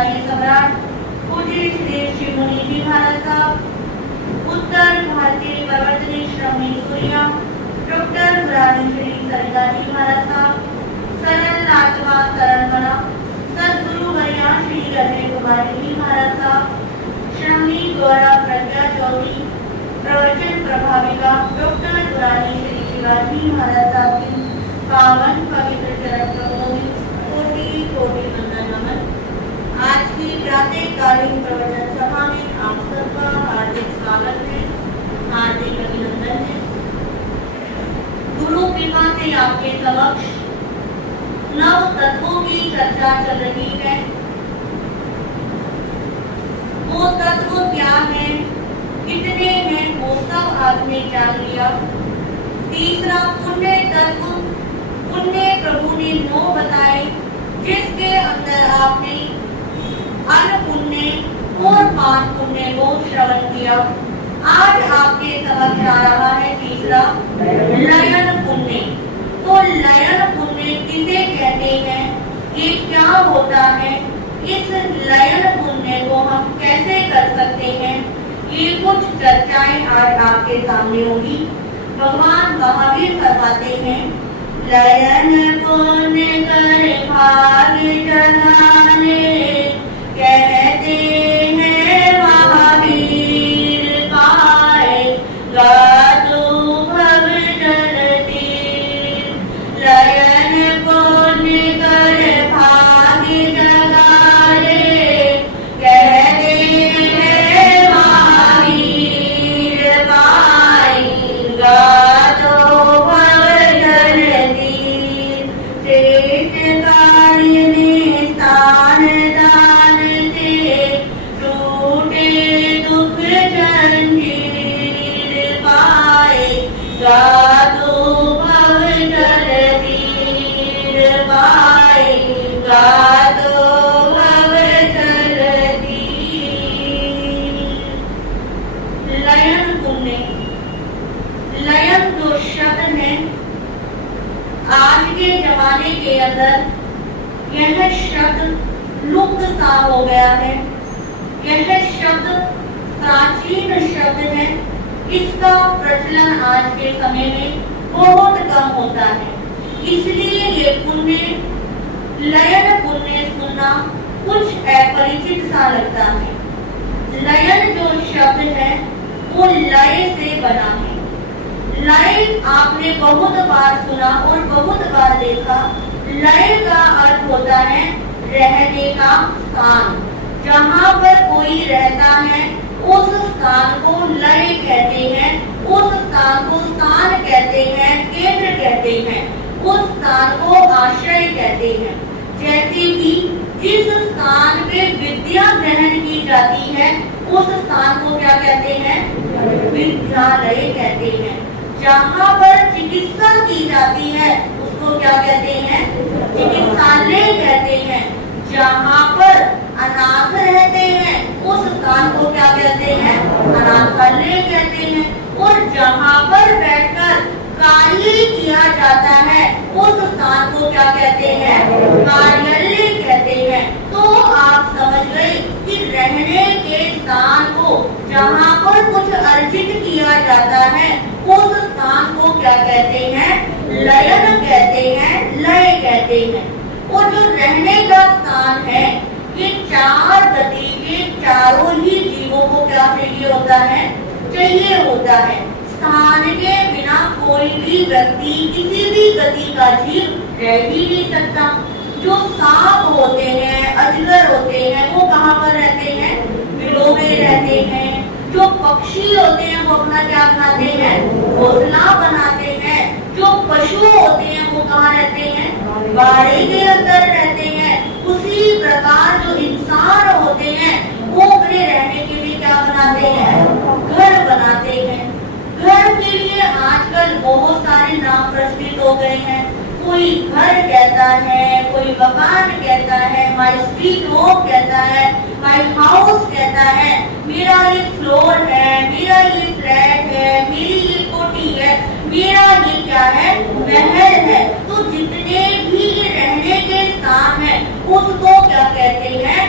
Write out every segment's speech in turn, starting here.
शिवाजी सम्राट पूज्य श्री श्री मुनि जी महाराज साहब, उत्तर भारतीय प्रवर्तनी श्रमणी सूर्या डॉक्टर मुरारी श्री सरिता जी महाराज साहब, सरल आत्मा सरल मना सदगुरु वर्या श्री रवि कुमार जी महाराज साहब, श्रमणी गौरा प्रज्ञा चौधरी, प्रवचन प्रभाविका डॉक्टर मुरारी श्री शिवाजी महाराज साहब की पावन पवित्र चरण कमलों में कोटि कोटि वंदन नमन। आज की प्रातःकालीन प्रवचन सभा में आप सबका हार्दिक स्वागत है, हार्दिक अभिनंदन है। गुरु कृपा से आपके समक्ष नव तत्वों की चर्चा चल रही है। वो तत्व क्या है, कितने हैं, वो सब आपने जान लिया। तीसरा पुण्य तत्व, पुण्य प्रभु ने 9 बताए, जिसके अंदर आपने अन्न पुण्य और पान पुण्य को श्रवण किया। आज आपके समक्ष आ रहा है तीसरा लयन पुण्य। तो लयन पुण्य किसे कहते हैं, ये क्या होता है, इस लयन पुण्य को हम कैसे कर सकते हैं, ये कुछ चर्चाएं आज आपके सामने होगी। भगवान महावीर फरमाते हैं, लयन पुण्य कर भाग जगाने, कहते हैं महावीर पाएगा तो भव जल तीर। लयन पुण्य कर भाग जगाने, कहते हैं महावीर पाएगा तो भव जल तीर। श्रेष्ठ कार्य निस्तार दान से टूटे दुख जंजीर, पाएगा तो भव जल तीर, पाएगा तो भव जल तीर। लयन पुण्य, लयन जो शब्द है, आज के जमाने के अंदर यह शब्द लुप्त सा हो गया है। यह शब्द प्राचीन शब्द है, इसका प्रचलन आज के समय में बहुत कम होता है। इसलिए ये पुण्य, लयन पुण्य सुनना कुछ अपरिचित सा लगता है। लयन जो शब्द है वो लय से बना है। लय आपने बहुत बार सुना और बहुत बार देखा। लय का अर्थ होता है रहने का स्थान। जहाँ पर कोई रहता है उस स्थान को लय कहते हैं, उस स्थान को स्थान कहते हैं, केंद्र कहते हैं, उस स्थान को आश्रय कहते हैं। जैसे कि जिस स्थान पे विद्या ग्रहण की जाती है उस स्थान को क्या कहते हैं, विद्यालय कहते हैं। जहाँ पर चिकित्सा की जाती है उसको क्या कहते हैं, चिकित्सालय कहते हैं। जहाँ पर अनाथ रहते हैं उस स्थान को क्या कहते हैं, अनाथालय कहते हैं। और जहाँ पर बैठकर कार्य किया जाता है उस स्थान को क्या कहते हैं, कार्यालय कहते हैं। तो आप समझ गए कि रहने के स्थान को, जहाँ पर कुछ अर्जित किया जाता है उस स्थान को क्या कहते हैं, लयन कहते हैं, लय कहते हैं। और जो रहने का स्थान है, ये 4 गति के चारों ही जीवों को क्या चाहिए होता है, चाहिए होता है। स्थान के बिना कोई भी व्यक्ति, किसी भी गति का जीव रह ही नहीं सकता। जो सांप होते हैं, अजगर होते हैं, वो कहाँ पर रहते हैं, बिलों में रहते हैं। जो पक्षी होते हैं वो अपना क्या बनाते हैं, घोंसला बनाते हैं। जो पशु होते हैं वो कहाँ रहते हैं, बाड़े के अंदर रहते हैं। उसी प्रकार जो इंसान होते हैं वो अपने रहने के लिए क्या बनाते हैं, घर बनाते हैं। घर के लिए आजकल बहुत सारे नाम प्रचलित हो गए हैं। कोई घर कहता है, कोई मकान कहता है, माय स्ट्रीट होम कहता है, माय हाउस कहता है, मेरा ये फ्लोर है, मेरा ये फ्लैट है, मेरी ये कोठी है, मेरा ये क्या है, महल है। तो जितने भी रहने के स्थान है उसको क्या कहते हैं,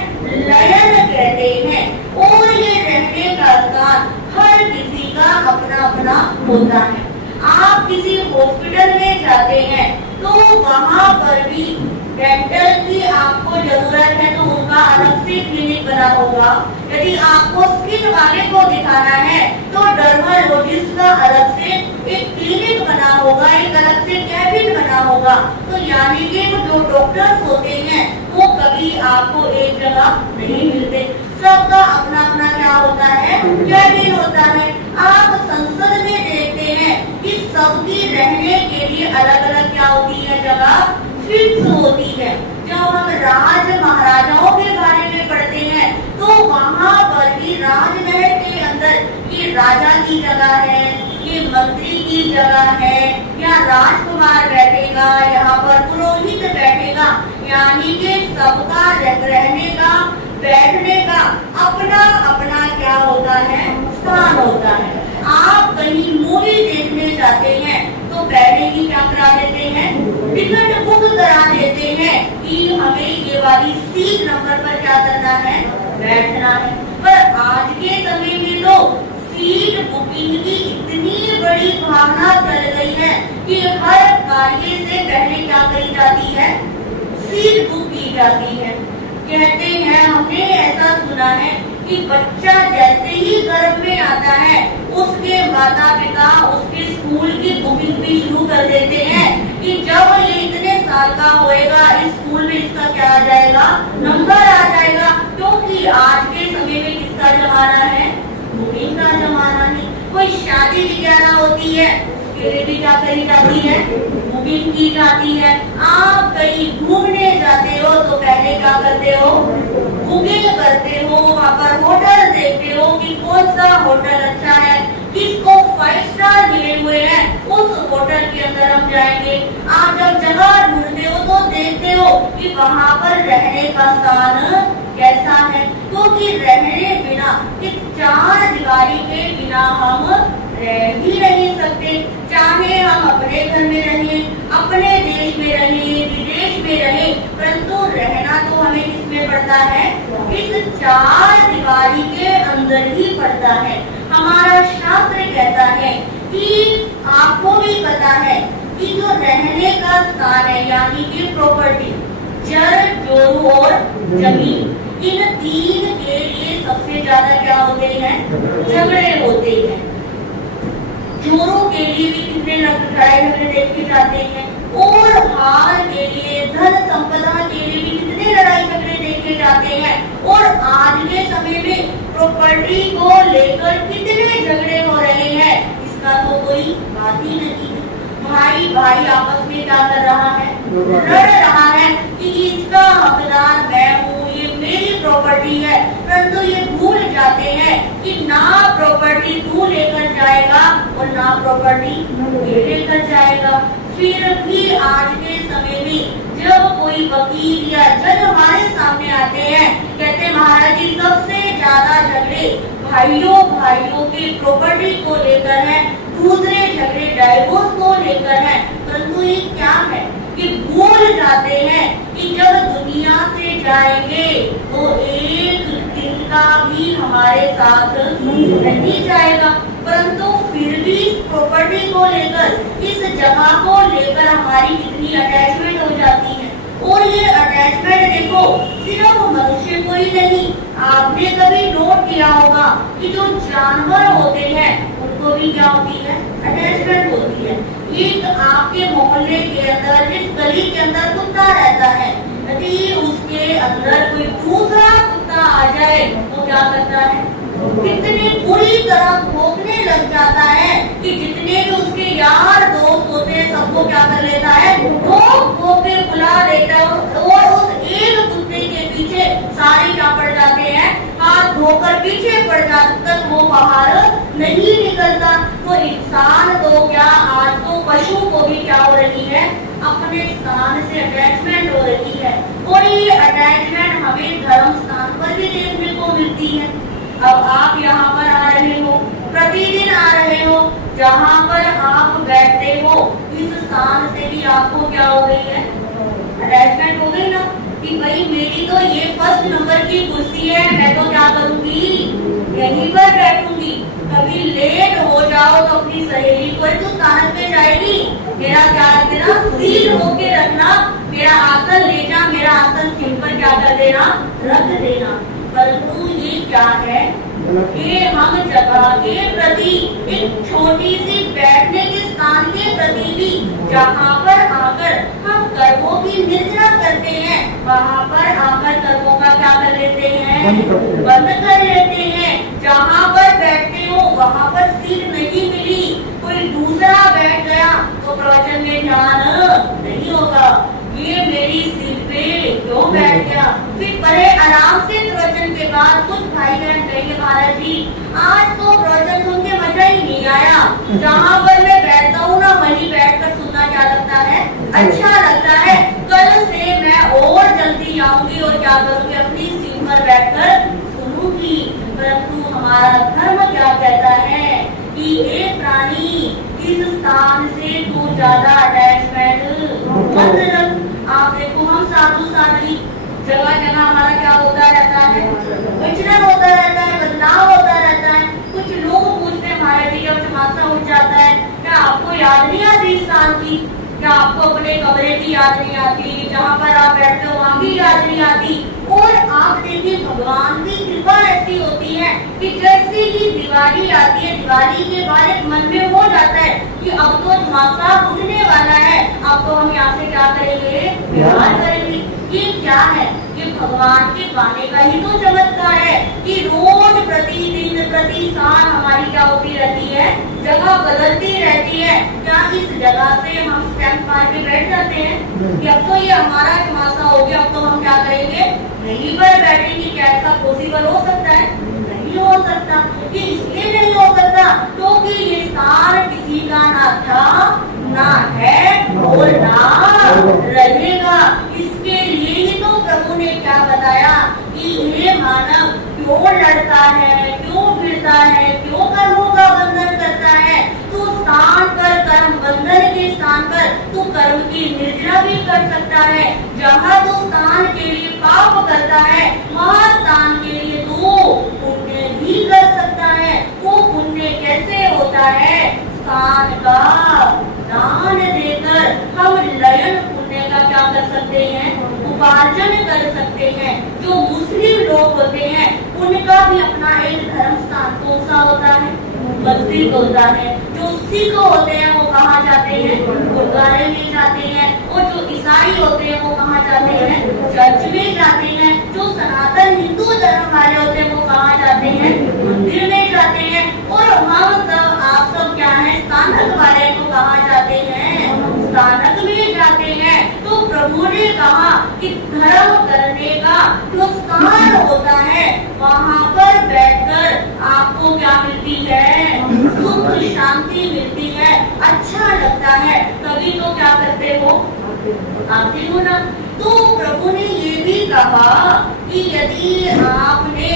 होता है। आप किसी हॉस्पिटल में जाते हैं तो वहां पर भी डेंटल की आपको जरूरत है तो उनका अलग से क्लिनिक बना होगा। यदि आपको स्किन वाले को दिखाना है तो डर्माटोलॉजिस्ट का अलग से एक क्लिनिक बना होगा, एक अलग से कैबिन बना होगा। तो यानी कि जो डॉक्टर्स होते हैं वो कभी आपको एक जगह नहीं मिलते, सबका अपना अपना क्या होता है, कैबिन होता है। आप संसद में देखते हैं कि सबकी रहने के लिए अलग अलग क्या होती है, जगह फिक्स होती है। जब हम राज महाराजाओं के बारे में पढ़ते हैं तो वहां पर भी राजमहल के अंदर ये राजा की जगह है, ये मंत्री की जगह है, या राजकुमार बैठेगा, यहाँ पर पुरोहित बैठेगा, यानी कि सबका रहने का, बैठने का अपना अपना क्या होता है, स्थान होता है। आप कहीं मूवी देखने जाते हैं तो पहले ही क्या करा देते हैं, टिकट बुक करा देते हैं कि हमें ये वाली सीट नंबर पर क्या करना है, बैठना है। पर आज के समय में तो सीट बुकिंग की इतनी बड़ी भावना चल गई है कि हर कार्य से पहले क्या करी जाती है, सीट बुक की जाती है। कहते हैं, हमने ऐसा सुना है कि बच्चा जैसे ही गर्भ में आता है उसके माता पिता उसके स्कूल की बुकिंग भी शुरू कर देते हैं कि जब ये इतने साल का होएगा इस स्कूल में इसका क्या आ जाएगा, नंबर आ जाएगा। क्योंकि आज के समय में किसका जमाना है, बुकिंग का जमाना है। कोई शादी वगैरह होती है उसके लिए भी क्या करी जाती है, बुकिंग की जाती है। आप कहीं घूमने जाते हो तो पहले क्या करते हो, बुकिंग करते हो, वहाँ पर होटल देखते हो कि कौन सा होटल अच्छा है, किसको 5 स्टार मिले हुए हैं, उस होटल के अंदर हम जाएंगे। आप जब जगह ढूंढते हो तो देखते हो कि वहाँ पर रहने का स्थान कैसा है, क्योंकि रहने बिना इस 4 दीवारी के बिना हम रह ही नहीं सकते। चाहे हम अपने घर में रहें, अपने देश में रहें, विदेश में रहें, परंतु रहना तो हमें किसमें पड़ता है, इस 4 दीवारी के अंदर ही पड़ता है। हमारा शास्त्र कहता है कि आपको भी पता है कि जो रहने का स्थान है यानी कि प्रॉपर्टी, जल, जोरू और जमीन, इन 3 के लिए सबसे ज्यादा क्या होते हैं, झगड़े होते हैं। चोरों के लिए भी कितने लड़ाई झगड़े देखे जाते हैं, और हार के लिए, धन संपदा के लिए भी कितने लड़ाई झगड़े देखे जाते हैं। और आज के समय में प्रॉपर्टी को लेकर कितने झगड़े हो रहे हैं, इसका तो कोई बात ही नहीं है। भाई भाई आपस में क्या कर रहा है, लड़ रहा है कि इसका हकदार मैं हूँ, ये मेरी प्रॉपर्टी है। परंतु ये भूल जाते हैं कि ना प्रॉपर्टी तू लेकर जाएगा और ना प्रॉपर्टी ये लेकर जाएगा। फिर भी आज के समय में जब कोई वकील या जज हमारे सामने आते हैं, कहते महाराज जी सबसे ज्यादा झगड़े भाइयों भाइयों के प्रॉपर्टी को लेकर है, दूसरे झगड़े डाइवोर्स को लेकर है। परंतु ये क्या है कि भूल जाते हैं कि जब दुनिया से जाएंगे तो एक दिन का भी हमारे साथ नहीं जाएगा। परंतु फिर भी प्रॉपर्टी को लेकर, इस जगह को लेकर हमारी कितनी अटैचमेंट हो जाती है। और ये अटैचमेंट देखो सिर्फ मनुष्य को ही नहीं, आपने कभी नोट किया होगा कि जो जानवर होते हैं उनको भी क्या होती है, अटैचमेंट होती है। एक आपके मोहल्ले के अंदर, इस गली के अंदर कुत्ता रहता है, यदि उसके अंदर कोई दूसरा कुत्ता आ जाए तो क्या करता है, कितनी बुरी तरह भौंकने लग जाता है कि जितने भी उसके यार दोस्त होते हैं सबको क्या कर लेता है, वो भौंके बुला लेता है। और उस एक कुत्ते के पीछे सारे क्या पड़ जाते हैं, हाथ धोकर पीछे पड़ जाते तक वो बाहर नहीं निकलता। तो इंसान तो क्या, आज तो पशु को भी क्या हो रही है, अपने स्थान से अटैचमेंट हो रही है। और ये अटैचमेंट हमें धर्म स्थान पर भी देखने को मिलती है। अब आप यहाँ पर आ रहे हो, प्रतिदिन आ रहे हो, जहाँ पर आप बैठते हो इस स्थान से भी आपको क्या हो गई है, अटैचमेंट हो गई ना, कि भाई मेरी तो ये फर्स्ट नंबर की कुर्सी है, मैं तो क्या करूंगी, यहीं पर बैठूंगी। कभी लेट हो जाओ तो अपनी सहेली मेरा क्या रख देना, सील होके रखना, मेरा आसन ले जा, मेरा आसन सिर पर क्या कर देना, रख देना। परंतु ये क्या है कि हम जगह के प्रति, एक छोटी सी बैठने के स्थान के प्रति भी जहाँ पर आकर हम कर्मों की निर्जरा करते हैं, वहाँ पर आकर कर्मों का क्या कर लेते हैं, बंद कर लेते हैं। जहाँ पर बैठते हो वहाँ पर सीट नहीं मिली, कोई दूसरा बैठ गया तो प्रवचन में ध्यान नहीं होगा। ये मेरी सीट पे क्यों बैठ गया? फिर बड़े आराम से प्रवचन के बाद कुछ भाई बहन कहेंगे महाराज जी आज तो प्रवचन सुन के मजा ही नहीं आया, जहाँ पर मैं बैठता हूँ ना वहीं बैठकर सुनना क्या लगता है, अच्छा लगता है। कल से मैं और जल्दी आऊंगी और क्या करूँगी, अपनी सीट पर बैठकर सुनूंगी। परंतु हमारा धर्म क्या कहता है कि एक प्राणी इस स्थान से तू ज्यादा अटैचमेंट मत रख। आप देखो हम साधु साध्वी जगह जगह हमारा क्या होता रहता है, विचलन होता रहता है, बदलाव होता रहता है। कुछ लोग पूछते हैं महाराज जी जब चमासा उठ जाता है क्या आपको याद नहीं आती इस स्थान की, क्या आपको अपने कमरे की याद नहीं आती, जहाँ पर आप बैठते हो वहाँ भी याद नहीं आती। और आप देखिए भगवान की कृपा ऐसी होती है कि जैसे ही दिवाली आती है, दिवाली के बाद एक मन में हो जाता है कि अब तो चमासा उठने वाला है, अब तो हम यहाँ से क्या करेंगे, ध्यान करेंगे। ये क्या है, ये भगवान के पाने का ही तो चमत्कार है कि रोज प्रतिदिन प्रति साल हमारी क्या होती रहती है, जगह बदलती रहती है। क्या इस जगह से हम स्टैंप मार के बैठ जाते हैं कि अब तो ये हमारा चमासा हो गया, अब तो हम क्या करेंगे, नहीं पर बैठेंगे? क्या ऐसा पॉसिबल हो सकता है? नहीं हो सकता। ये इसलिए नहीं हो सकता क्योंकि ये स्थान किसी का ना था, ना है और ना रहेगा। इसके लिए ही तो प्रभु ने क्या बताया कि ये मानव क्यों लड़ता है, क्यों फिरता है, क्यों कर्मों का बंधन करता है। तू स्थान पर कर्म बंधन के स्थान पर तू कर्म की निर्जरा भी कर सकता है। जहाँ तू स्थान के लिए पाप करता है वहाँ स्थान के लिए तू पुण्य भी कर सकता है। वो पुण्य कैसे होता है? स्थान का दान देकर हम लयन पुण्य का क्या कर सकते हैं, उपार्जन कर सकते हैं। जो मुस्लिम लोग होते हैं उनका भी अपना एक धर्म स्थान कौन सा होता है, मस्जिद होता है। जो सिख होते हैं वो कहाँ जाते हैं, गुरुद्वारे में जाते हैं। और जो ईसाई होते हैं वो कहाँ जाते हैं, चर्च में जाते हैं। जो सनातन हिंदू धर्म वाले होते हैं वो कहाँ जाते हैं, मंदिर में जाते हैं। और हम सब आप सब क्या है, स्थानक वाले तो कहाँ जाते हैं, स्थानक में जाते हैं। तो प्रभु ने कहा कि धर्म करने का जो स्थान होता है वहाँ पर बैठकर आपको क्या मिलती है, सुख शांति मिलती है, अच्छा लगता है। तभी तो क्या करते हो, आते हो ना। तो प्रभु ने ये भी कहा कि यदि आपने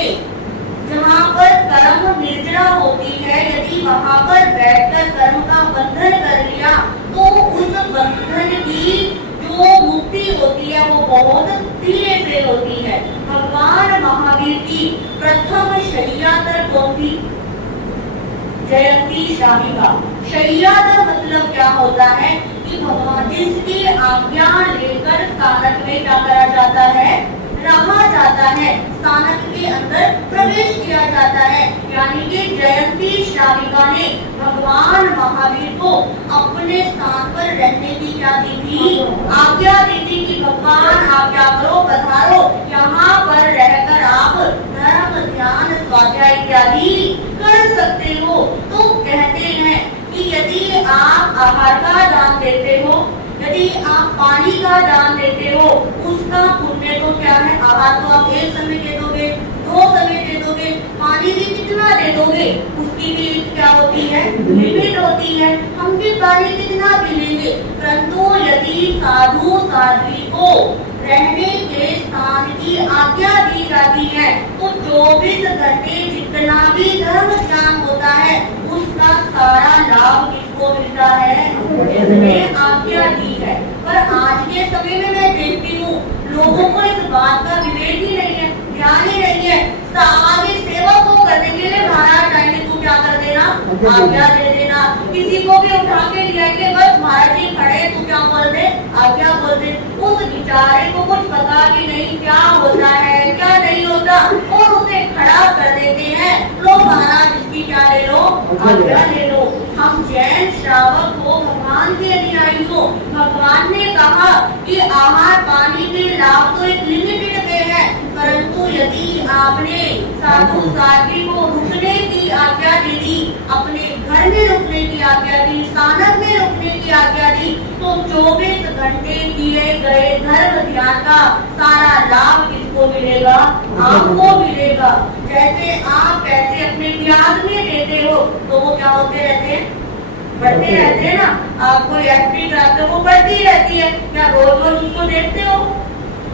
जहाँ पर कर्म निर्जरा होती है, यदि वहाँ पर बैठकर कर्म का बंधन कर लिया तो उस बंधन की जो मुक्ति होती है वो बहुत धीरे से होती है। भगवान महावीर की प्रथम शय्यादर कौन थी, जयंती शाहिका। शय्यादर मतलब क्या होता है कि भगवान जिसकी आज्ञा लेकर स्थानक में क्या करा जाता है, रहा जाता है, स्थानक के अंदर प्रवेश किया जाता है। यानी कि जयंती शालिका ने भगवान महावीर को अपने स्थान पर रहने की क्या दी थी, आज्ञा दी थी कि भगवान आप क्या करो, पधारो, यहाँ पर रहकर आप धर्म ध्यान स्वाध्याय इत्यादि कर सकते हो। तो कहते हैं कि यदि आप आहार का दान देते हो, यदि आप पानी का दान देते हो, उसका पुण्य तो क्या है, आहार तो आप एक समय दे दोगे, 2 समय दे दोगे, पानी भी कितना दे दोगे, उसकी भी क्या होती है, लिमिट होती है। हम भी पानी कितना भी लेंगे। परंतु यदि साधु साध्वी को रहने के स्थान की आज्ञा दी जाती है तो 24 घंटे जितना भी धर्म ज्ञान होता है उसका सारा लाभ किसको मिलता है, इसने आज्ञा दी है। पर आज के समय में मैं देखती हूँ लोगों को इस बात का विवेक ही नहीं है, ध्यान ही नहीं है। आगे सेवा को करने के लिए महाराज टाइम तू क्या कर देना, आज्ञा दे देना। किसी को भी उठा के ले आएंगे, बस महाराज जी खड़े बोल दे, आज्ञा बोल दे। उस बेचारे को कुछ पता भी नहीं क्या होता है क्या नहीं होता, और उसे खड़ा कर देते हैं। लो महाराज इसकी क्या ले लो, आज्ञा ले लो। हम जैन श्रावक हो, भगवान के अनुयायी हो, भगवान ने कहा कि आहार पानी के लाभ तो एक लिमिटेड पे है, परंतु यदि आपने साधु साध्वी को रुकने की आज्ञा दे दी, अपने घर में रुकने की आज्ञा दी, स्थानक में रुकने की आज्ञा दी, तो 24 घंटे किए गए धर्म ध्यान का सारा लाभ किसको मिलेगा, आपको मिलेगा। जैसे आप पैसे अपने ब्याज में देते हो तो वो क्या होते रहते हैं, बढ़ते रहते हैं ना। आपको एफडी कराते हो वो बढ़ती रहती है, क्या रोज रोज उसको देखते हो,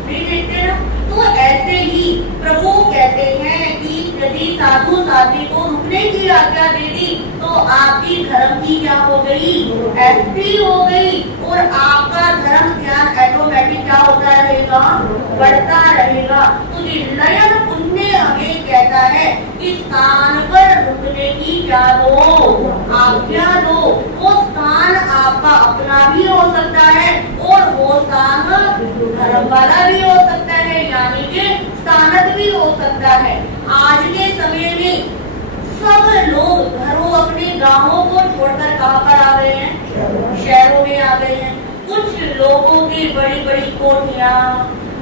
नहीं देखते ना। तो ऐसे ही प्रभु कहते हैं कि यदि साधु साध्वी को रुकने की आज्ञा दे दी तो आपकी धर्म की क्या हो गई, एफडी हो गई, और आपका धर्म ध्यान ऑटोमेटिक क्या होता रहेगा, बढ़ता रहेगा। तो ये लयन पुण्य हमें कहता है कि स्थान पर रुकने की क्या दो, आज्ञा दो। वो स्थान आपका अपना भी हो सकता है और वो स्थान धर्म वाला भी हो सकता है, यानी कि स्थानक भी हो सकता है। आज के समय में सब लोग घरों अपने गांवों को छोड़कर कहां पर आ गए हैं, शहरों में आ गए हैं। कुछ लोगों की बड़ी बड़ी कोठियां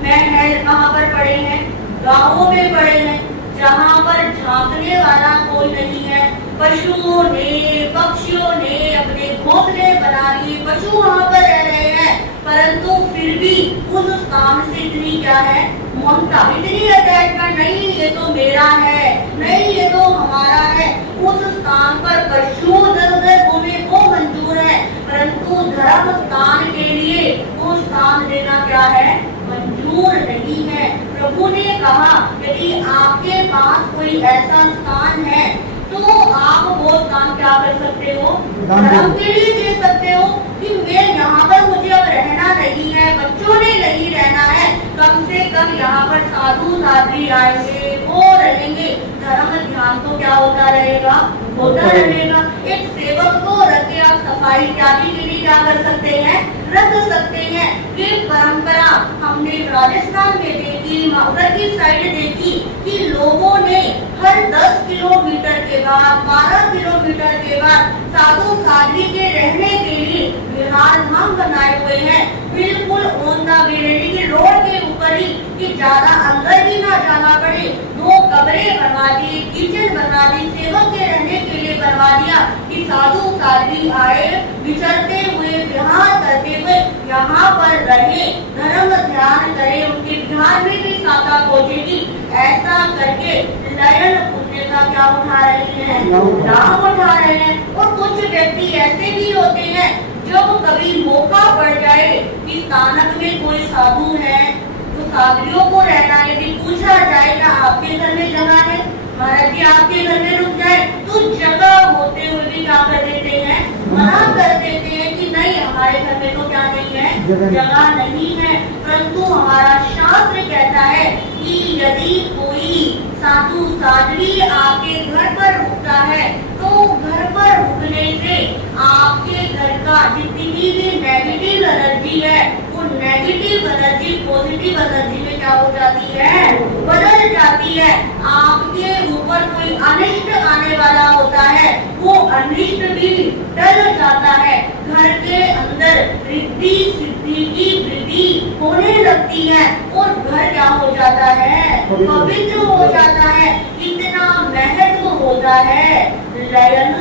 महल कहां पर पड़े हैं, गांवों में पड़े हैं, जहां पर झांकने वाला कोई नहीं है। पशुओं ने पक्षियों ने अपने घोंसले बना लिए, पशु वहां पर रह रहे हैं, परंतु फिर भी उस स्थान से इतनी क्या है, ममता, इतनी अटैचमेंट, नहीं ये तो मेरा है, नहीं ये तो हमारा है। उस स्थान पर पशु उधर उधर घूमे वो मंजूर है, परंतु धर्म स्थान के लिए वो स्थान देना क्या है, मंजूर नहीं है। प्रभु ने कहा यदि आपके पास कोई ऐसा स्थान है तो आप वो स्थान क्या कर सकते हो, धर्म के लिए दे सकते हो कि मैं यहाँ पर मुझे अब रहना नहीं है, बच्चों ने नहीं रहना है, कम से कम यहाँ पर साधु साध्वी आएंगे, वो रहेंगे, धर्म ध्यान तो क्या होता रहेगा, होता रहेगा। एक सेवक को रख के आप सफाई इत्यादि के लिए क्या कर सकते हैं, रख सकते हैं। ये परंपरा हमने राजस्थान में देखी, उधर की साइड देखी कि लोगों ने हर 10 किलोमीटर के बाद, 12 किलोमीटर के बाद साधु साध्वी के रहने के लिए विहार धाम बनाए हुए हैं, बिल्कुल ऑन द वे के रोड के ऊपर ही, कि ज्यादा अंदर भी ना जाना पड़े। 2 कमरे बनवा दिए, किचन बनवा दी, सेवक के रहने के लिए बनवा दिया कि साधु साध्वी आए, विचरते हुए विहार करते हुए यहाँ पर रहे, धर्म ध्यान करे, उनके ध्यान में भी साधा पहुंचेगी। ऐसा करके लयन पुण्य का क्या उठा रहे हैं, लाभ उठा रहे हैं। और कुछ व्यक्ति ऐसे भी होते हैं जब कभी मौका पड़ जाए कि स्थानक में कोई साधु है तो साधुओं को रहना, यदि पूछा जाए क्या आपके घर में जगह है, महाराज जी आपके घर में रुक जाए, तो जगह होते हुए भी क्या कर देते हैं, मना कर देते हैं कि नहीं हमारे घर में तो क्या नहीं है, जगह नहीं है। परंतु हमारा शास्त्र कहता है कि यदि कोई साधु साध्वी आपके घर पर रुकता है तो घर पर रुकने से आपके घर का जितनी भी नेगेटिव एनर्जी है वो नेगेटिव एनर्जी पॉजिटिव एनर्जी में क्या हो जाती है, बदल जाती है। आपके ऊपर कोई अनिष्ट आने वाला होता है, वो अनिष्ट भी टल जाता है। घर के अंदर रिद्धि सिद्धि की वृद्धि होने लगती है और घर क्या हो जाता है, पवित्र हो जाता है। इतना महत्व होता है लयन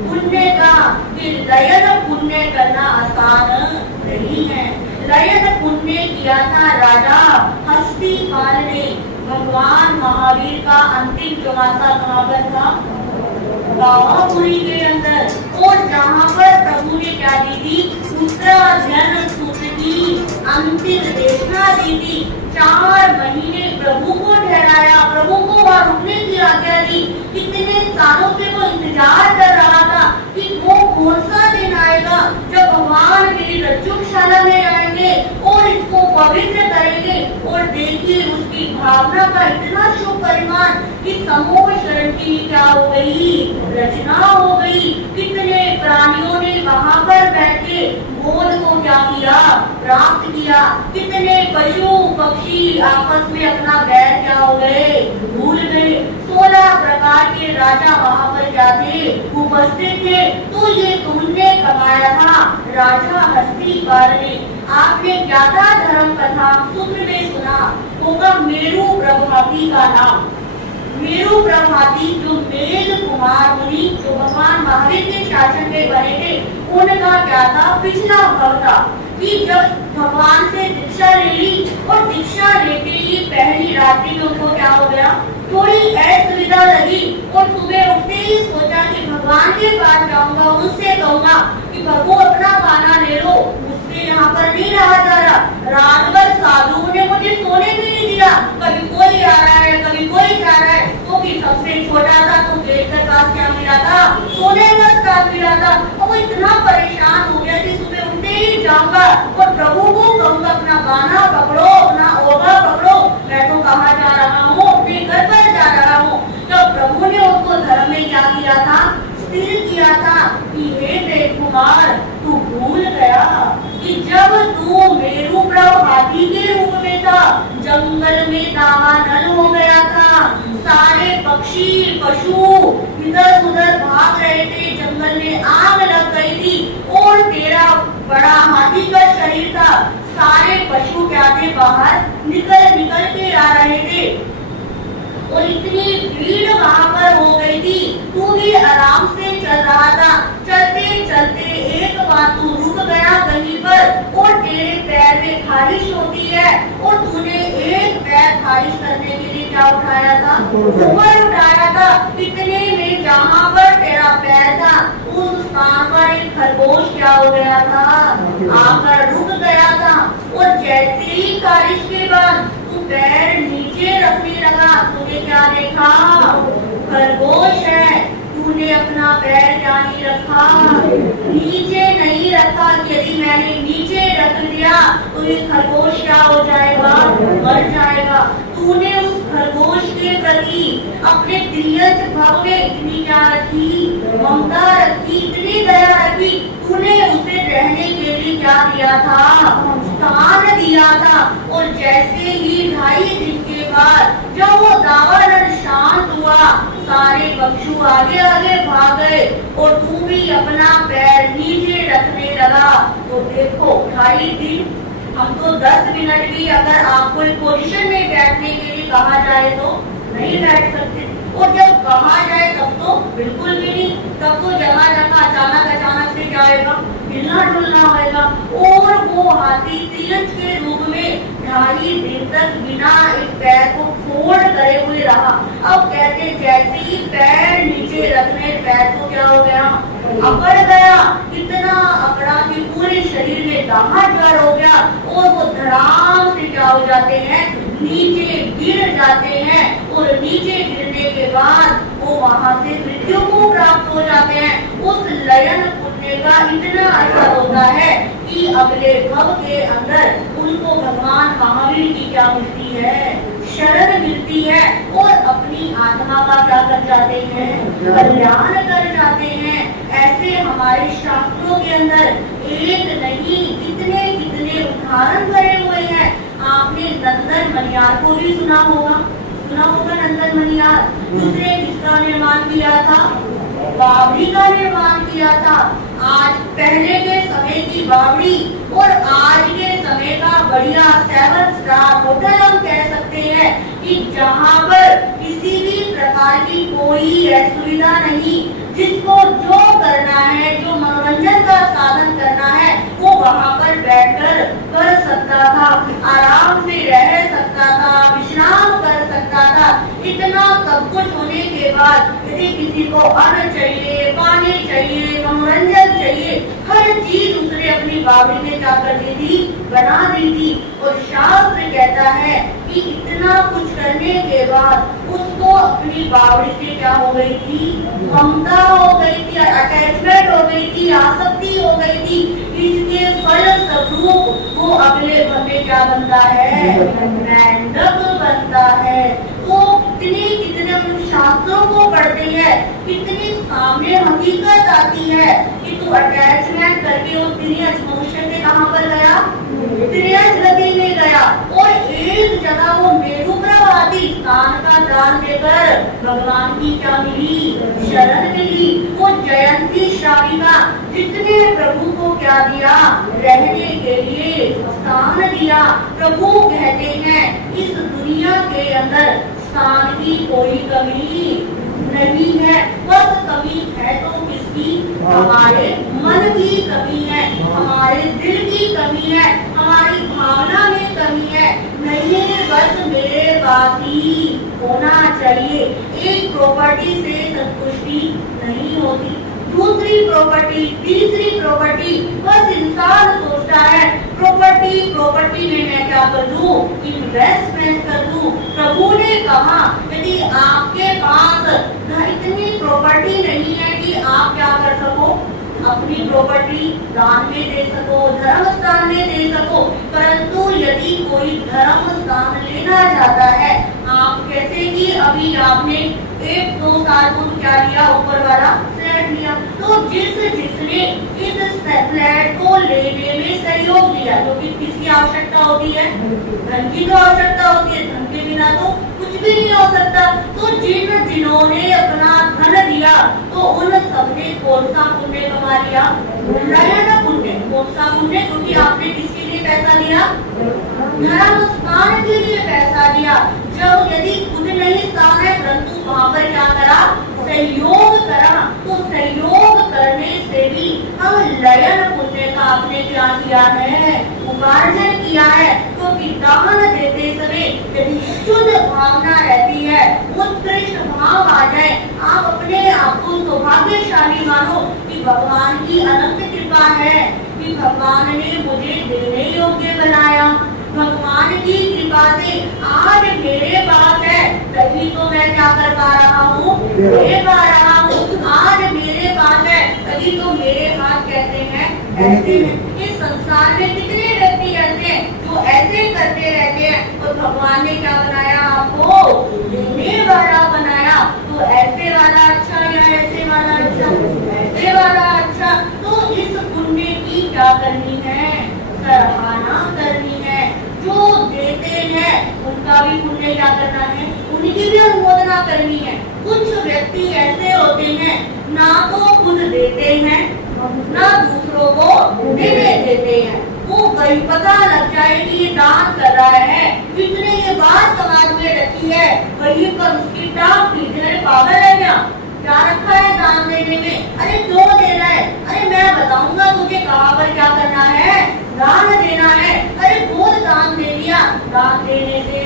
पुण्य का कि लयन पुण्य करना आसान नहीं है। लयन पुण्य किया था राजा हस्तिपाल ने। भगवान महावीर का अंतिम चौमासा कहाँ पर था, गावापुरी के अंदर। और जहाँ पर प्रभु ने क्या दी थी, उत्तरायण सूत्र की अंतिम देशना दी थी। 4 महीने प्रभु को ठहराया, प्रभु को वहाँ रुकने की आज्ञा दी। कितने सालों से वो इंतजार कर रहा था कि वो कौन सा दिन आएगा जब भगवान मेरी रज्जुशाला में आएंगे और इसको पवित्र करेंगे। और देखिए उसकी भावना का इतना शुभ परिमाण कि समूह शरण की क्या हो गई, रचना हो गई। कितने प्राणियों ने वहाँ पर बैठ के बोध को क्या किया, प्राप्त किया। कितने पशु पक्षी आपस में अपना बैर क्या हो गए, भूल गए। 16 प्रकार के राजा वहां पर क्या थे, उपस्थित थे। तो ये तुमने कमाया था राजा हस्तिपाल ने। आपने क्या था, धर्म कथा सूत्र में सुना होगा मेरु प्रभाती का नाम। मेरु प्रभाती जो मेघ कुमार मुनि जो भगवान महावीर के शासन में बने थे, उनका क्या था, पिछला भाव था कि जब भगवान से दीक्षा ले ली और दीक्षा लेते ही पहली रात्रि में उनको क्या हो गया, थोड़ी असुविधा लगी और सुबह उठते ही सोचा कि भगवान के पास जाऊंगा, उससे कहूंगा कि प्रभु अपना खाना ले लो, मुझसे यहाँ पर नहीं रहा जा रहा। रात भर साधुओं ने मुझे सोने भी नहीं दिया, कभी कोई आ रहा है कभी कोई जा रहा है। तो भी सबसे छोटा था तो गेट के पास क्या मिला था, सोने का साथ मिला था। और वो इतना परेशान हो गया कि सुबह उठते ही जाऊंगा और प्रभु को कहूंगा अपना गाना पकड़ो, अपना ओगा पकड़ो, मैं तो कहाँ जा रहा हूँ, अपने घर पर जा रहा हूँ। जब प्रभु ने उसको धर्म में क्या किया था, स्थिर किया था कि हे देव कुमार, तू भूल गया कि जब तू मेरु प्रभाती के रूप में था, जंगल में दावानल हो गया था, सारे पक्षी पशु इधर उधर भाग रहे थे, जंगल में आग लग गई थी और तेरा बड़ा हाथी का शरीर था। सारे पशु क्या थे, बाहर निकल निकल के आ रहे थे और इतनी भीड़ वहां पर हो गई थी। तू भी आराम से चल रहा था, चलते चलते एक बार तू रुक गया कहीं पर और तेरे पैर में खारिश होती है और तूने एक पैर खारिश करने के लिए क्या उठाया था, ऊपर उठाया था। इतने में जहाँ पर तेरा पैर था उस स्थान पर एक खरगोश क्या हो गया था, आकर रुक गया था। और जैसे ही खारिश के बाद पैर नीचे रखने लगा, तूने क्या देखा, खरगोश है। तूने अपना पैर क्या नहीं रखा, नीचे नहीं रखा। यदि मैंने नीचे रख दिया तो ये खरगोश क्या हो जाएगा, मर जाएगा। तूने उस खरगोश के प्रति अपने दिव्य भाव में इतनी क्या रखी, ममता रखी, इतनी दया रखी। तूने उसे रहने के लिए क्या दिया था, स्थान दिया था। और जैसे ही 2.5 दिन के बाद जब वो दावानल शांत हुआ, सारे पक्षु आगे आगे भाग गए और तू भी अपना पैर नीचे रखने लगा। तो देखो 2.5 दिन, हम तो 10 मिनट भी अगर आपको एक पोजीशन में बैठने के लिए कहा जाए तो नहीं बैठ सकते, और जब कहा जाए तब तो बिल्कुल भी नहीं। तब तो जगह जगह अचानक से क्या आएगा, हिलना डुलना होगा। और वो हाथी तीरथ के रूप में 2.5 दिन तक बिना एक पैर को फोल्ड करे हुए रहा। अब कहते जैसे ही पैर नीचे रखने, पैर को क्या हो गया, अकड़ गया। इतना अकड़ा कि पूरे शरीर में दाहड़ हो गया और वो धड़ाम से क्या हो जाते हैं, नीचे गिर जाते हैं। और नीचे गिरने के बाद वो वहां से मृत्यु को प्राप्त हो जाते हैं। उस लयन पुण्य का इतना असर होता है कि अगले भव के अंदर उनको भगवान महावीर की क्या मिलती है, शरण मिलती है और अपनी आत्मा का क्या कर जाते हैं, कल्याण कर जाते हैं। ऐसे हमारे शास्त्रों के अंदर एक नहीं कितने कितने उदाहरण करे हुए हैं। आपने नंदन मनियार को भी सुना होगा नंदन मनियार। दूसरे किसका निर्माण किया था, बावड़ी का निर्माण किया था। आज पहले के समय की बावड़ी और आज के समय का बढ़िया 7 स्टार होटल हम कह सकते हैं कि जहाँ पर किसी भी प्रकार की कोई असुविधा नहीं, जिसको जो करना है, जो मनोरंजन का साधन करना है, वो वहाँ पर बैठकर कर सकता था, आराम से रह सकता था, विश्राम कर सकता था। इतना सब कुछ होने के बाद यदि किसी को अन्न चाहिए, पानी चाहिए, मनोरंजन चाहिए, हर चीज उसने अपनी बावड़ी में क्या कर दी थी, बना दी थी। और शास्त्र कहता है कि इतना कुछ करने के बाद उसको अपनी बावड़ी से क्या हो गई थी, ममता हो गई थी, अटैचमेंट हो गई थी, आसक्ति हो गई थी। इसके फलस्वरूप वो अगले भव में क्या बनता है, मेंढक बनता है। तो कितने हम शास्त्रों को पढ़ते हैं, कितनी सामने हकीकत आती है कि तू अटैचमेंट करके वो तेरी मनुष्य से कहाँ पर गया? त्रियंजलि में गया और एक जगह वो मेरु प्रभाती स्थान का दान देकर भगवान की क्या मिली? शरण मिली। वो जयंती शालिका जिसने प्रभु को क्या दिया? रहने के लिए स्थान दिया। प्रभु कहते हैं इस दुनिया के अंदर स्थान की कोई कमी नहीं है। बस कमी है तो किसकी? हमारे मन की कमी है, हमारे दिल की कमी है, हमारी भावना में कमी है। नहीं, बस मेरे पास ही होना चाहिए। एक प्रॉपर्टी से संतुष्टि नहीं होती, दूसरी प्रॉपर्टी, तीसरी प्रॉपर्टी। बस इंसान सोचता है प्रॉपर्टी में मैं क्या कर दूं? इन्वेस्टमेंट कर दूं। प्रभु ने कहा यदि आपके पास इतनी प्रॉपर्टी नहीं है कि आप क्या कर सको? अपनी प्रॉपर्टी दान में दे सको, धर्म स्थान में दे सको, परंतु यदि कोई धर्म स्थान लेना चाहता है, आप कैसे कि अभी आपने 1-2 साल पूर्व क्या लिया? ऊपर वाला फ्लैट लिया। तो जिसने इस फ्लैट को लेने में सहयोग दिया, क्योंकि किसकी आवश्यकता होती है? धन की तो आवश्यकता होती है, धन के बिना तो कुछ भी नहीं हो सकता। तो जिन्होंने अपना धन दिया तो उन सबने कौन सा पुण्य कमा लिया? नयन पुण्य। कौन सा पुण्य? क्योंकि आपने किसके लिए पैसा दिया? धर्म स्थान के लिए पैसा दिया। जब यदि खुद नहीं स्थान है परंतु वहां पर क्या करा? सहयोग करा। तो सहयोग करने से भी हम लयन पुण्य का आपने क्या किया है? उपार्जन किया है। तो दान देते समय यदि शुद्ध भावना रहती है, उत्कृष्ट भाव आ जाए, आप अपने आप को सौभाग्यशाली मानो कि भगवान की अनंत कृपा है कि भगवान ने मुझे देने योग्य बनाया। भगवान की कृपा से आज मेरे पास है, तभी तो मैं क्या कर पा रहा हूँ? दे पा रहा हूँ। आज मेरे पास है तभी तो मेरे हाथ कहते हैं ऐसे हैं। इस संसार में कितने व्यक्ति ऐसे हैं जो ऐसे करते रहते हैं, और भगवान ने क्या बनाया? आपको देने वाला बनाया। तो ऐसे वाला अच्छा या ऐसे वाला अच्छा? ऐसे वाला अच्छा। तो इस पुण्य की क्या करनी है? सराहना करनी है। जो देते हैं उनका भी पुण्य क्या करना है? उनकी भी अनुमोदना करनी है। कुछ व्यक्ति ऐसे होते हैं ना तो खुद देते हैं ना दूसरों को देने देते हैं। वो वही पता लग जाए कि ये दान कर रहा है, इसने ये बात समाज में रखी है, वही पर उसकी टांग खींचने पागल है क्या रखा है दान देने में? अरे क्यों दे रहा है? अरे मैं बताऊंगा तुझे कहाँ पर क्या करना है? दान देना है। अरे बहुत दान दे दिया, दान देने से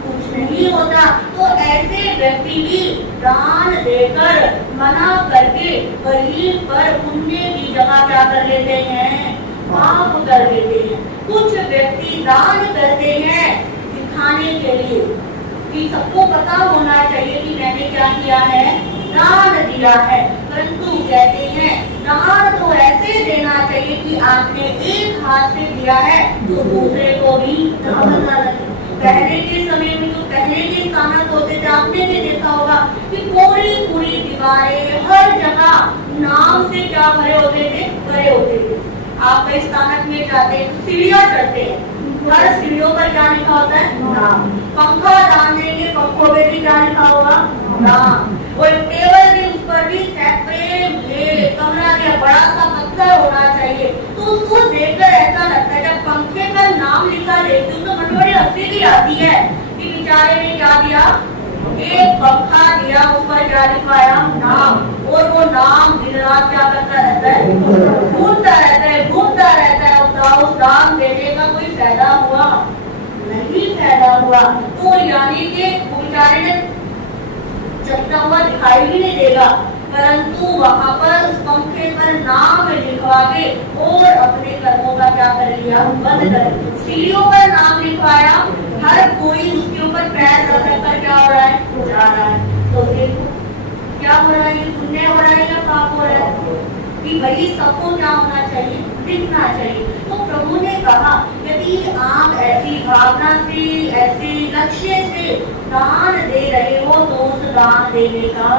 कुछ नहीं होता। तो ऐसे व्यक्ति भी दान देकर मना करके वहीं पर पुण्य की जगह क्या कर लेते हैं? पाप कर लेते हैं। कुछ व्यक्ति दान करते हैं दिखाने के लिए कि सबको पता होना चाहिए कि मैंने क्या किया है? दान दिया है। परंतु कहते हैं दान तो ऐसे देना चाहिए कि आपने एक हाथ से दिया है तो दूसरे को भी ना लगे। पहले के समय में जो पहले के स्थानक होते थे, आपने भी देखा होगा कि पूरी दीवारें हर जगह नाम से क्या भरे होते थे। आप कई स्थानक में जाते हैं, सीढ़ियां चढ़ते हैं, हर सीढ़ियों पर क्या लिखा होता है? नाम। पंखा दान देंगे, पंखों में भी क्या लिखा होगा? नाम। और टेबल भी उस पर भी सेपरेट कमरा दिया, बड़ा सा पत्थर होना चाहिए। तो उसको देखकर ऐसा लगता है, जब पंखे पर नाम लिखा देखती हूँ तो मन बड़ी हंसी भी आती है कि बेचारे ने क्या दिया? एक पंखा दिया, उस पर क्या लिखवाया? नाम। और वो नाम दिन रात क्या करता रहता है? घूमता रहता है। उस दान देने का कोई फायदा हुआ? नहीं फायदा हुआ। तो यानी कि बेचारे ने चलता हुआ दिखाई भी नहीं देगा, परंतु वहाँ पर उस पंखे पर नाम लिखवा के और अपने कर्मों का क्या कर लिया? बंद कर। सीढ़ियों पर नाम लिखवाया, हर कोई उसके ऊपर पैर रख कर क्या हो रहा है? जा रहा है। तो देखो क्या हो रहा है? पुण्य हो रहा है या पाप हो रहा है? कि भाई सबको क्या होना चाहिए? दिखना चाहिए। तो प्रभु ने कहा यदि आप ऐसी भावना से, ऐसे लक्ष्य से दान दे रहे हो तो उस दान देने का,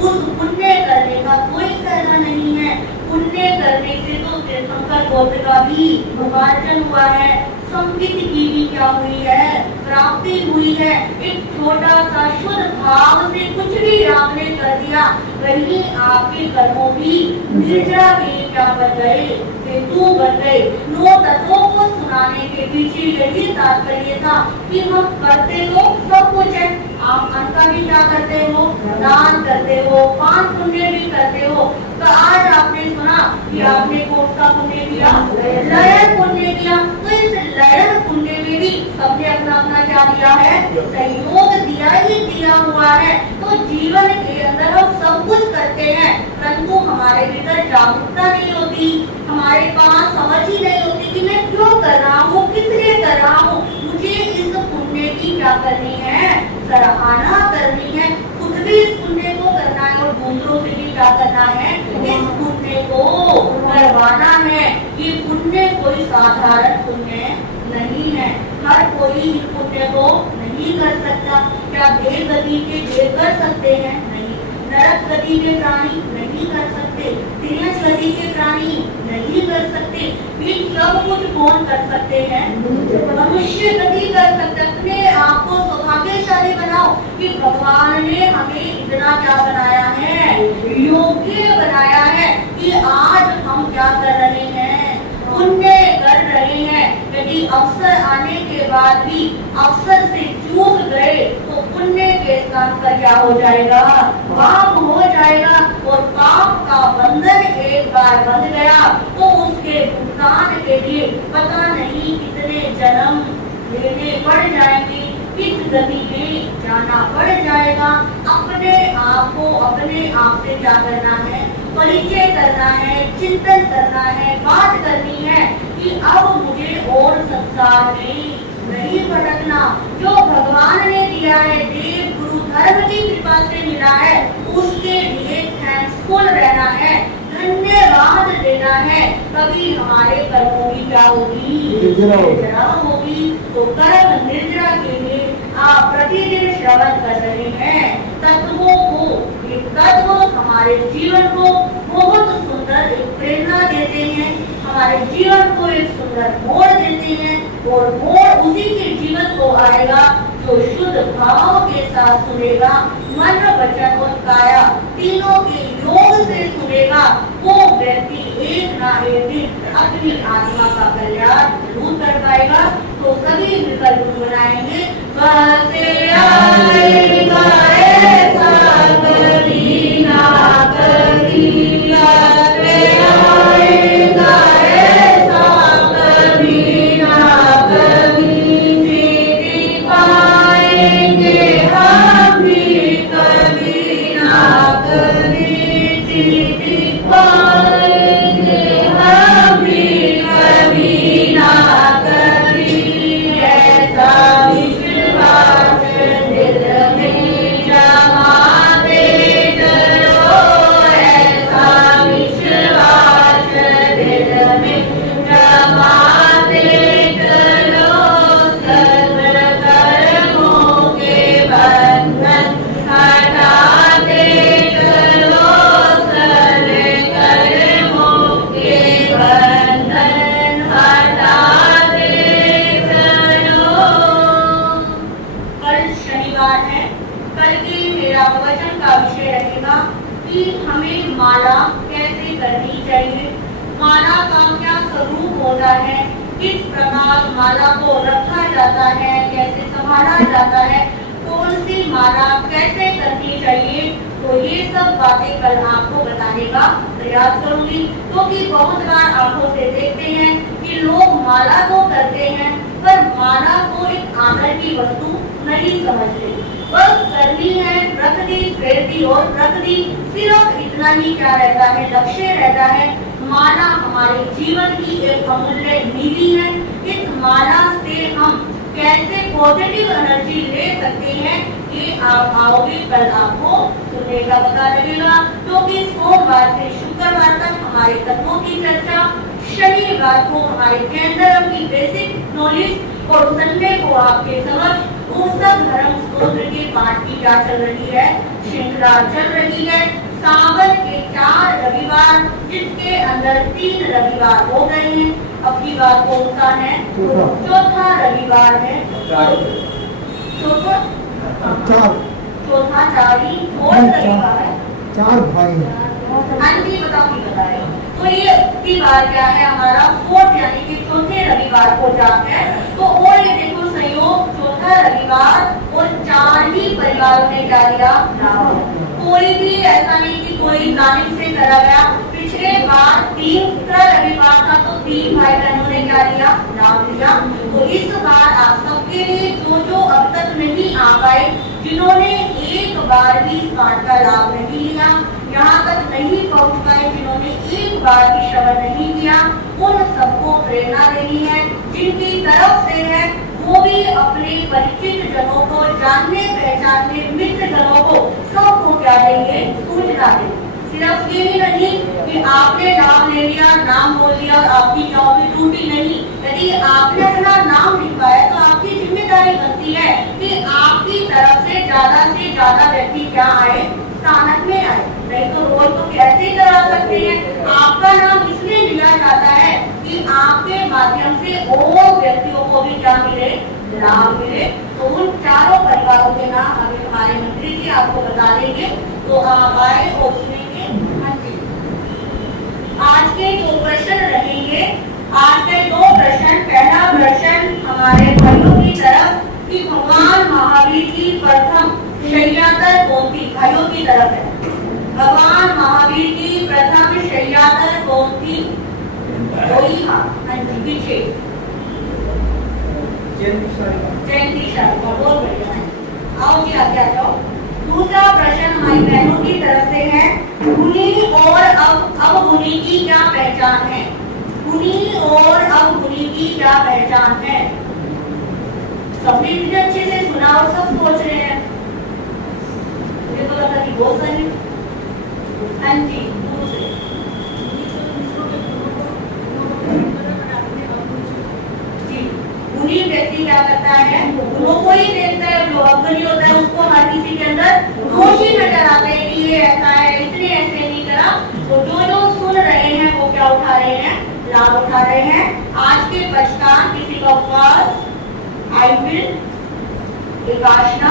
उस पुण्य करने का कोई फायदा नहीं है। पुण्य करने से तो तीर्थंकर गोत्र का भी उपार्जन हुआ है, संगीत की भी क्या हुई है, प्राप्ति हुई है। एक छोटा सा शुद्ध भाव से कुछ भी आपने कर दिया, वही आपके कर्मों की निर्जरा के क्या बन गए, हेतु बन गए। 9 तत्वों को सुनाने के पीछे यही तात्पर्य था कि हम करते तो सब कुछ है। आप अन्न का भी क्या करते हो, दान करते हो, पान पुण्य भी करते हो। तो आज आपने सुना कि आपने कौन सा पुण्य किया, लयन पुण्य किया। तो इस लयन पुण्य में भी सबने अपना अपना क्या दिया है, सहयोग दिया हुआ है। तो जीवन के अंदर हम सब कुछ करते हैं, परंतु हमारे भीतर जागरूकता नहीं होती, हमारे पास समझ ही नहीं होती कि मैं क्यों कर रहा हूँ, किस लिए कर रहा हूँ। मुझे इस पुण्य की क्या करनी है, सराहना करनी है, खुद भी इस पुण्य को करना है और दूसरों से भी क्या करना है, इस पुण्य को करवाना है। ये पुण्य कोई साधारण पुण्य नहीं है, हर कोई इस पुण्य को नहीं कर सकता। क्या देव गति के देव कर सकते हैं? नहीं। नरक गति के प्राणी नहीं कर सकते, तिरछ गति के प्राणी नहीं कर सकते। ये सब कुछ कौन कर सकते हैं? मनुष्य गति कर सकते। अपने आप को सौभाग्यशाली बनाओ कि भगवान ने हमें इतना क्या बनाया है, योग्य बनाया है कि आज हम क्या कर रहे हैं, पुण्य कर रहे हैं। यदि अवसर आने के बाद भी अवसर से चूक गए तो पुण्य के स्थान पर क्या हो जाएगा, पाप हो जाएगा। और पाप का बंधन एक बार बंध गया तो उसके भुगतान के लिए पता नहीं कितने जन्म लेने पड़ जाएंगे, किस गति में जाना पड़ जाएगा। अपने आप को अपने आप से क्या करना है, परिचय करना है, चिंतन करना है, बात करनी है कि अब मुझे और संसार में नहीं भटकना। जो भगवान ने दिया है, देव गुरु धर्म की कृपा से मिला है, उसके लिए थैंक्सफुल रहना है, धन्यवाद देना है। कभी हमारे कर्मों की क्या होगी, निर्जरा होगी। तो कर्म निर्जरा के लिए आप प्रतिदिन श्रवण कर रहे हैं तत्वों को। ये तत्व हमारे जीवन को बहुत सुंदर एक प्रेरणा देते हैं, हमारे जीवन को एक सुंदर मोड़ देते हैं। और मोड़ उसी के जीवन को आएगा जो शुद्ध भाव के साथ सुनेगा, मन वचन और काया तीनों के योग से सुनेगा। वो व्यक्ति एक ना एक दिन अपनी आत्मा का कल्याण जरूर कर पाएगा। तो सभी मिलकर गुनगुनाएंगे, करते आए ऐसा कभी ना कभी, करते आएगा ऐसा कभी ना कभी, सीधी पाएंगे हम भी कभी ना कभी, सीधी पाएंगे हम भी कभी ना कभी। ऐसा विश्वास दिल में जमाते चलो, ऐसा विश्वास दिल में जमाते चलो, सर्व कर्मों के बंधन हटाते चलो, सर्व कर्मों के बंधन हटाते चलो। कल शनिवार है, कल की मेरा प्रवचन का विषय रहेगा कि हमें माला कैसे करनी चाहिए, माला का क्या स्वरूप होता है, किस प्रकार माला को रखा जाता है, कैसे संभाला जाता है, कौन सी माला कैसे करनी चाहिए। तो ये सब बातें कल आपको बताने का प्रयास करूंगी। क्योंकि बहुत बार आंखों से देखते हैं कि लोग माला तो करते हैं पर माला को एक आदर की वस्तु नहीं समझते, बस करनी है, रख दी, फेर दी और रख दी, सिर्फ इतना ही क्या रहता है, लक्ष्य रहता है। माला हमारे जीवन की एक अमूल्य निधि है। इस माला से हम कैसे पॉजिटिव एनर्जी ले सकते हैं, ये आप आओगे कल आपको सुनने का पता लगेगा। क्योंकि सोमवार से शुक्रवार तक हमारे तत्वों की चर्चा, शनिवार को हमारे केंद्र की बेसिक नॉलेज और संडे को आपके समझ उस धर्म स्तोत्र के पाठ की क्या चल रही है, श्रृंखला चल रही है। सावन के 4 रविवार, जिसके अंदर 3 रविवार हो गए हैं। अब की बात कौन सा है? चौथा रविवार है। चौथा चारी कौन रविवार है? 4 भाई। आंटी बताओ की बताए। तो ये की बार क्या है हमारा 4th यानी कि चौथे रविवार को जाता है। तो और ये देखो संयोग चौथा रविवार और 4 ही परिवारों ने क्या दिया? कोई भी ऐसा नहीं कि कोई प्लानिंग से करा गया। पिछले बार 3 रविवार था तो 3 भाई बहनों ने क्या दिया? नाम दिया। तो इस बार आप सबके लिए जो अब तक नहीं आ पाए, जिन्होंने एक बार भी इस पाठ का लाभ नहीं लिया, यहाँ तक नहीं पहुँच पाए, जिन्होंने एक बार भी श्रवण नहीं किया, उन सबको प्रेरणा देनी है। जिनकी तरफ से है वो भी अपने परिचित जनों को, जानने पहचानने मित्र जनों को, सबको क्या देंगे? सूचना देंगे। सिर्फ ये ही नहीं कि आपने नाम ले लिया, नाम बोल लिया और आपकी जॉब टूटी नहीं। यदि आपने अपना नाम लिखवाया तो आपकी जिम्मेदारी बनती है कि आपकी तरफ से ज्यादा व्यक्ति क्या आए? स्थानक में आए। नहीं तो रोज तो कैसे करा सकते हैं? आपका नाम इसलिए लिया जाता है कि आपके माध्यम से और व्यक्तियों को भी क्या मिले? लाभ मिले। तो उन चारों परिवारों के नाम अभी हमारे मंत्री जी आपको बता देंगे, तो आप आए और सुनेंगे। आज के 2 प्रश्न रहेंगे। आज के 2 प्रश्न। पहला प्रश्न हमारे भाइयों की तरफ कि भगवान महावीर की प्रथम शय्यादल कौन थी? भाइयों की तरफ है। भगवान महावीर की प्रथम शय्यादल कौन थी? वही हाँ जी पीछे जयंती शर्मा। बहुत बढ़िया है। आओ जी आगे आ जाओ। दूसरा प्रश्न हमारी बहनों की तरफ से है, गुनी और अवगुणी की क्या पहचान है? गुनी और अवगुणी की क्या पहचान है? सबने इतने अच्छे से सुना और सब सोच रहे हैं। मुझे तो लगा कि बहुत सही। हाँ जी दूसरे गुणी व्यक्ति क्या करता है? गुणों को ही देखता है। जो अवगुणी होता है उसको हर किसी के अंदर दोष ही नजर आता है कि ये ऐसा है, इसने ऐसे नहीं करा। तो जो सुन रहे हैं वो क्या उठा रहे हैं? लाभ उठा रहे हैं। आज के पश्चात किसी का उपवास, आई विल, एकाशना,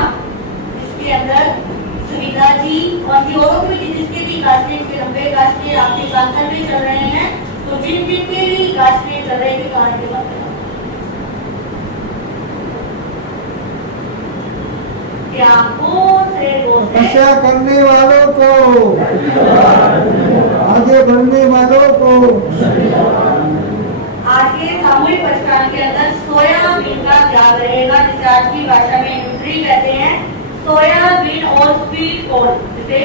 इसके अंदर सुविधा जी और भी और भी जिसके भी काशने के लंबे काशने आपके कांतर में चल रहे हैं, तो जिन जिनके भी काशने चल रहे हैं कारण के बात तपस्या करने वालों को, आगे बढ़ने वालों को। आज के सामूहिक पश्चात के अंदर सोयाबीन का ध्यान रहेगा, जिसे आज की भाषा में न्यूट्री कहते हैं। सोयाबीन और स्वीट कॉर्न, जैसे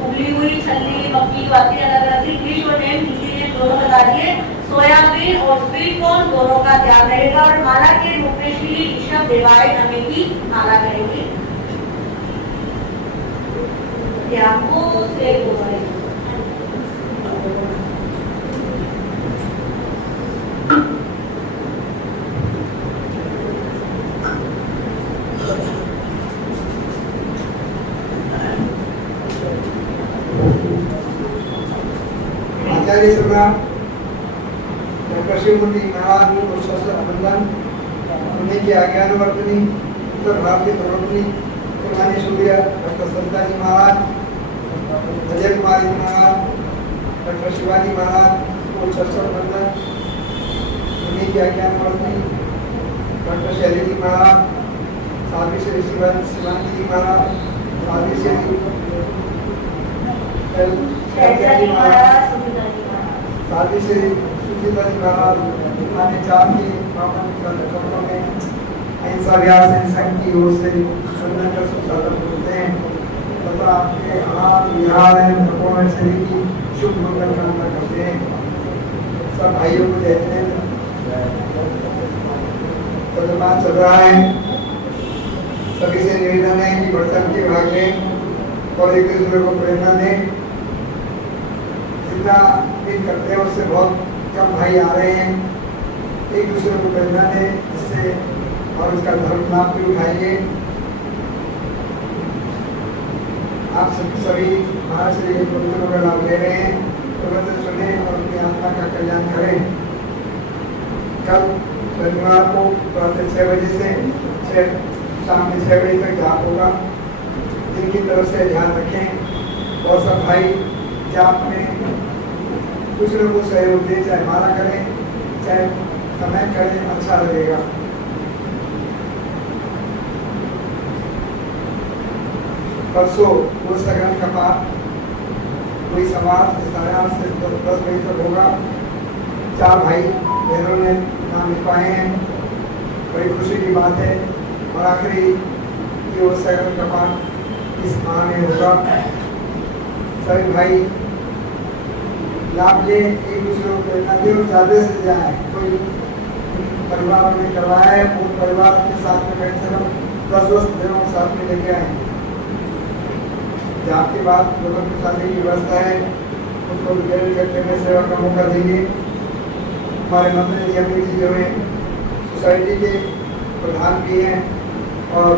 उबली हुई छल्ली मक्की बाकी अलग अलग इंग्लिश और नेम हिंदी में दोनों बता दिए। सोयाबीन और स्वीट कॉर्न दोनों का ध्यान रहेगा। और माला के रूप में श्री ऋषभ देवाय हमें की माला करेंगे। से आचार्य सभा कृषि मंत्री महाराज और शासन अभिनंदन उन्हीं की आज्ञानुवर्तनी उत्तर भारतीय प्रवक्तनी पुरानी सूर्य डॉक्टर संता जी महाराज, अजय कुमार जी महाराज, डॉक्टर शिवाजी महाराज और शासन अभिनंदन उन्हीं की आज्ञानुवर्तनी डॉक्टर शैली जी महाराज, साध्वी श्री शिवानंद जी महाराज, साध्वी श्री जी महाराज, साध्वी श्री सुशीला जी महाराज, मान्य चार की कमरों में अहिंसा व्यास संघ की ओर से सुंदर कर सुस्वागत करते हैं तथा आपके हाथ विहार एवं भगवान शरीर की शुभ मंगल कामना करते हैं। सब भाइयों को कहते हैं वर्तमान चल रहा है, सभी से निवेदन है कि बढ़ चढ़ के भाग लें और एक दूसरे को प्रेरणा दें। जितना भी करते हैं उससे बहुत कम भाई आ रहे हैं, एक दूसरे को प्रेरणा दें जिससे और उसका धर्म लाभ भी उठाइए। आप सभी महाराज श्री के प्रवचनों का लाभ ले रहे हैं, प्रवचन सुने और उनकी आत्मा का कल्याण करें। कल शनिवार को प्रातः 6 बजे से शाम के 6 बजे तक जाप होगा। इनकी तरफ से ध्यान रखें और सब भाई जाप में कुछ न कुछ सहयोग दें, चाहे माला करें चाहे समय करें, अच्छा लगेगा। परसों वो सगन का पाठ कोई समाज 8:30 से 10 बजे तक होगा। 4 भाई बहनों ने नाम लिखवाए हैं, बड़ी खुशी की बात है। और आखिरी ये वो सगन का पाठ इस माह में होगा। सभी भाई लाभ ले, एक दूसरे को प्रेरणा दे और ज़्यादा से जाए। कोई परिवार में करवाया है, पूरे परिवार के साथ में कम से कम 10 दोस्तों के साथ में लेके आए। जाप के बाद भोजन प्रसादी की व्यवस्था है, उनको करने में सेवा का मौका देंगे। हमारे मंत्री जी अमित जी जो हैं सोसाइटी के प्रधान भी हैं और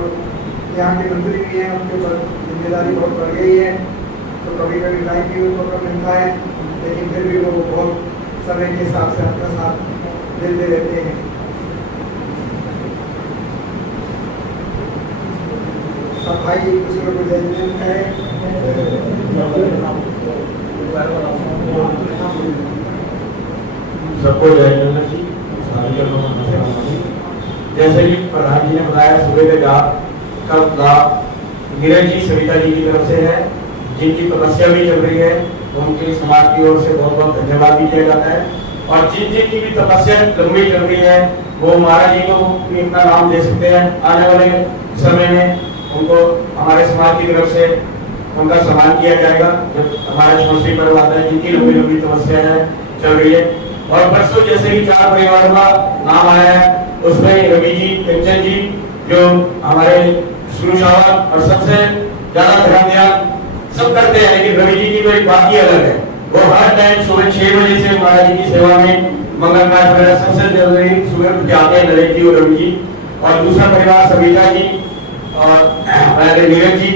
यहाँ के मंत्री भी हैं, उनके ऊपर जिम्मेदारी बहुत बढ़ गई है। तो कभी कभी टाइम भी उनको कम मिलता है, लेकिन फिर भी वो बहुत समय के हिसाब से अपना साथ देते रहते हैं। सब भाई एक दूसरे को जय जय करें। सबको जय जगन्नाथ जी। जैसे कि प्रधान जी ने बताया, सुबह के जाप कब लाभ नीरज जी सविता जी की तरफ से है, जिनकी तपस्या भी चल रही है, उनके समाज की ओर से बहुत बहुत धन्यवाद भी किया जाता है। और जिन जिन की भी तपस्या लंबी चल रही है वो महाराज जी को भी अपना नाम दे सकते हैं। आने वाले समय में उनको हमारे समाज की तरफ से उनका सम्मान किया जाएगा जब हमारे छोटी पर्व आता है, जिनकी लंबी लंबी तपस्या है चल रही है। और परसों जैसे कि 4 परिवारों का नाम आया है, उसमें रवि जी, कंचन जी जो हमारे सुरुशावर और सबसे ज्यादा ध्यान दिया सब करते हैं, लेकिन रवि जी की तो एक बात ही अलग है। वो हर टाइम सुबह 6 बजे से महाराज जी की सेवा में मंगल कार्य वगैरह सबसे जल्दी सुबह जाते हैं नरेश जी और रवि जी। और दूसरा परिवार सविता जी और नीरज जी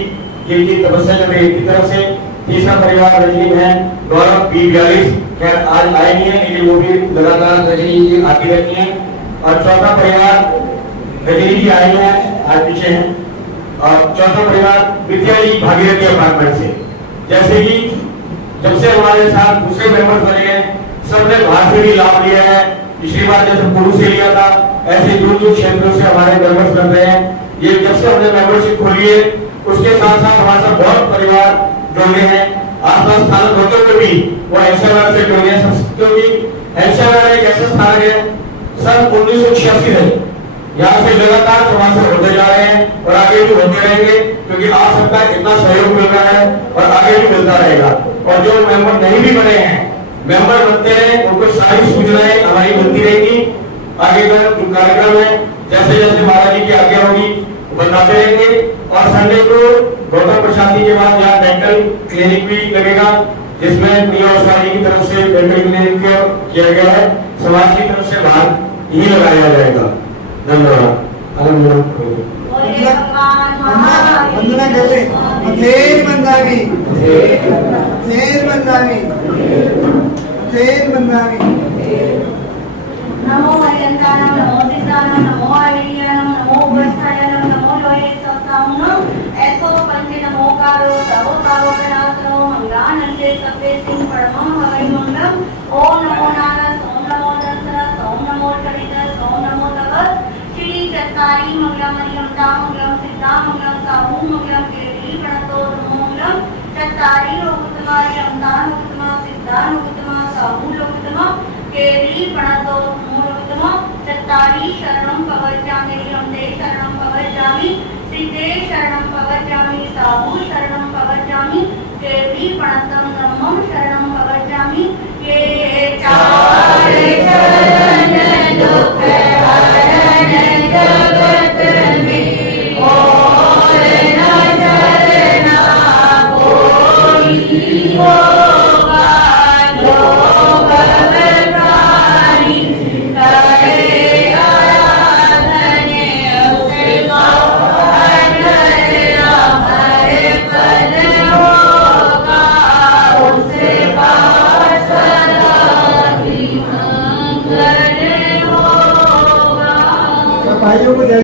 जिनकी तपस्या चल रही है की तरफ से। तीसरा परिवार रजनी है गौरव B42, खैर आज आए नहीं है लेकिन वो भी लगातार रजनी जी आती रहती हैं। और चौथा परिवार रजनी जी आए हैं, आज पीछे हैं। और चौथा परिवार विद्या जी भागीरथी अपार्टमेंट से। जैसे कि जब से हमारे साथ दूसरे मेंबर्स बने हैं, सबने बाहर से भी लाभ लिया है। पिछली बार जैसे पुरू से लिया था, ऐसे दूर दूर क्षेत्रों से हमारे मेंबर्स बन रहे हैं। ये जब से हमने मेंबरशिप खोली है उसके साथ साथ हमारे साथ बहुत परिवार जुड़े हैं। आसपास स्थान होते हुए भी वो एनसीआर से जुड़े हैं, क्योंकि एनसीआर एक ऐसा स्थान है सन 1986 है, यहाँ से लगातार समाचार होते जा रहे हैं और आगे भी होते रहेंगे, क्योंकि आप सबका इतना सहयोग मिल रहा है और आगे भी मिलता रहेगा। और जो मेंबर नहीं भी बने हैं, मेंबर बनते रहे, उनको सारी सूचनाएं हमारी मिलती रहेगी। आगे का कार्यक्रम है जैसे जैसे महाराज जी की आज्ञा होगी बताते रहेंगे। और संडे को गौतम प्रसाद जी के बाद यहाँ डेंटल क्लिनिक भी लगेगा, जिसमें जी की तरफ से डेंटल क्लिनिक किया गया है, समाज की तरफ से बाहर ही लगाया जाएगा। धन्यवाद। वंदना कर ले। तेल बंदावी, तेल बंदावी, तेल बंदावी। नमो हरियंतानां, नमो सिद्धानां, नमो आर्यानां, नमो उग्रस्थायानां, नमो लोये सत्तामुनां, ऐसो पंच नमोकारो सर्वकारो विनाशो मंगलानंदे सत्ते सिंह परमं हवै मंगलम। ओम नमो नारद, ओम नमो दशरथ, ओम नमो चरित, ओम नमो तपस। श्री चत्तारी मंगलम हरियंता मंगलम सिद्धा मंगलम साहू मंगलम केली प्रणतो नमो मंगलम। चत्तारी लोकुत्तमा हरियंता लोकुत्तमा सिद्धा लोकुत्तमा साहू लोकुत्तमा केली प्रणतो नमो लोकुत्तमा। चत्तारी शरणं पवज्जामि हरियंते शरणं पवज्जामि सिद्धे शरणं पवज्जामि साहू शरणं पवज्जामि केली प्रणतं धम्मं शरणं